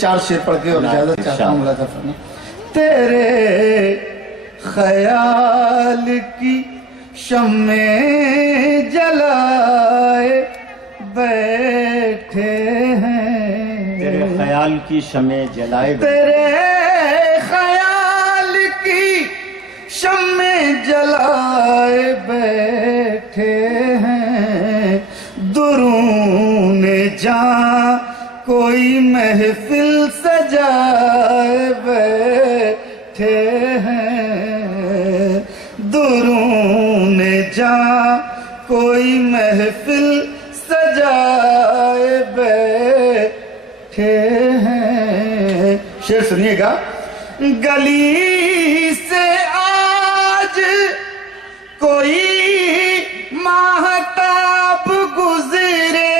چار شعر پڑھ کے اور اجازت چاہتا ہوں ملاحظہ فرمائیں۔ تیرے خیال کی شمع جلائے بیٹھے ہیں، تیرے خیال کی شمع جلائے تیرے خیال کی شمع جلائے بیٹھے ہیں، درون جاں کوئی محفل سجائے بیٹھے ہیں، درون جاں کوئی محفل سجائے بیٹھے ہیں۔ شعر سنیے گا۔ گلی سے آج کوئی ماہتاب گزرے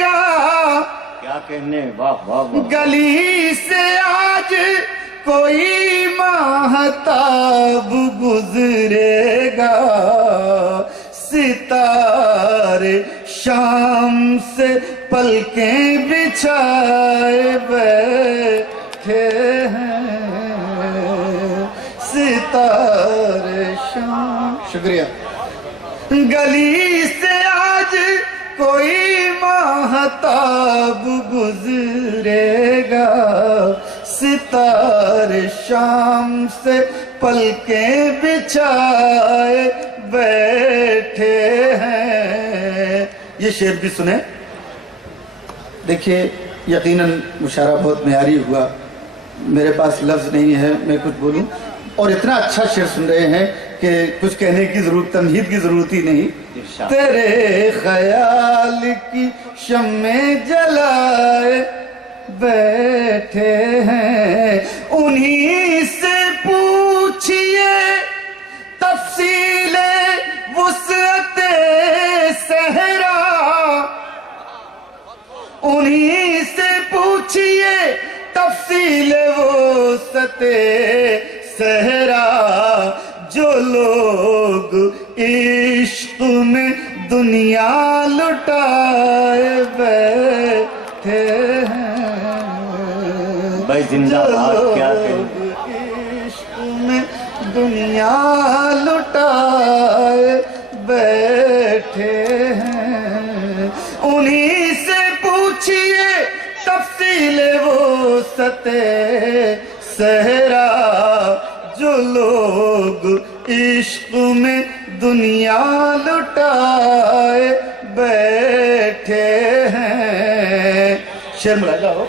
گا، کیا کہنے، واہ واہ واہ۔ گلی سے آج کوئی ماہتاب گزرے گا، ستارے شام سے پلکیں بچھائے بیٹھے ہیں، ستارے شام۔ شکریہ۔ گلی سے آج کوئی ماہتاب گزرے گا، ستارے شام سے پلکیں بچھائے بیٹھے ہیں۔ یہ شعر بھی سنیں۔ دیکھیے یقیناً مشاعرہ بہت معیاری ہوا، میرے پاس لفظ نہیں ہے میں کچھ بولوں، اور اتنا اچھا شعر سن رہے ہیں کہ کچھ کہنے کی ضرورت، تمہید کی ضرورت ہی نہیں۔ تیرے خیال کی شمع جلائے بیٹھے ہیں، انہی سے پوچھئے تفصیل وسعت صحرا، انہی سے پوچھئے تفصیل وسعت صحرا، جو لوگ عشق میں دنیا لٹائے بیٹھے ہیں، بھائی زندہ باد کیا عشق میں دنیا لٹائے بیٹھے ہیں، انہی سے پوچھئے تفصیل وسعت صحرا، جو لوگ عشق میں دنیا لٹائے بیٹھے ہیں۔ شعر ملاحظہ ہو۔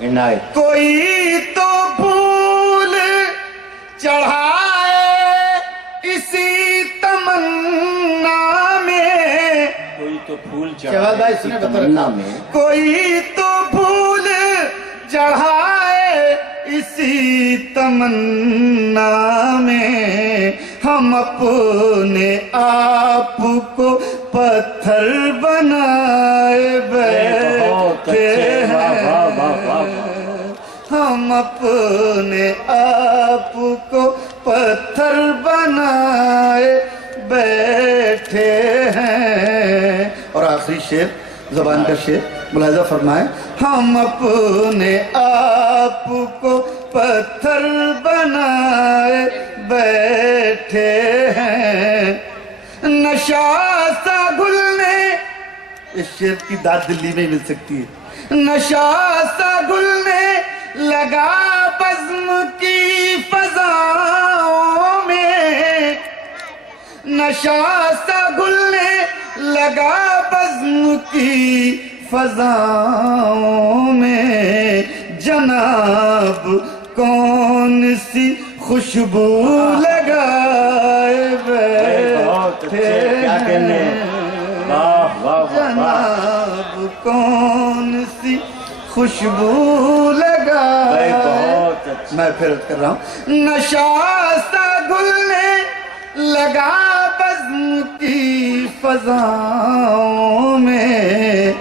عنایت۔ کوئی تو پھول چڑھائے اسی تمنا میں، کوئی تو پھول شہباز بھائی سنیں تمنا میں، کوئی تو پھول چڑھائے اسی تمنا میں، ہم اپنے آپ کو پتھر بنائے بیٹھے ہیں، ہم اپنے آپ کو پتھر بنائے بیٹھے ہیں۔ اور آخری شعر، زبان کا شعر ملاحظہ فرمائیں۔ ہم اپنے آپ کو پتھر بنائے بیٹھے ہیں، نشہ سا گلنے، اس شعر کی داد دلی میں مل سکتی ہے، نشہ سا گلنے لگا بزم کی فضاؤں میں، نشہ سا گلنے لگا بزم کی فضاؤں میں، جناب کون سی خوشبو لگائے بیٹھے ہیں، جناب کون سی خوشبو لگائے۔ میں پھر کر رہا ہوں۔ نشہ سا گلنے لگا بزم کی فضاؤں میں،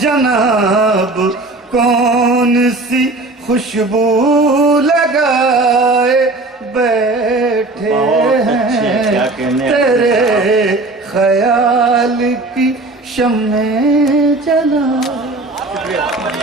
جناب کون سی خوشبو لگائے بیٹھے ہیں، تیرے خیال کی شمع جلا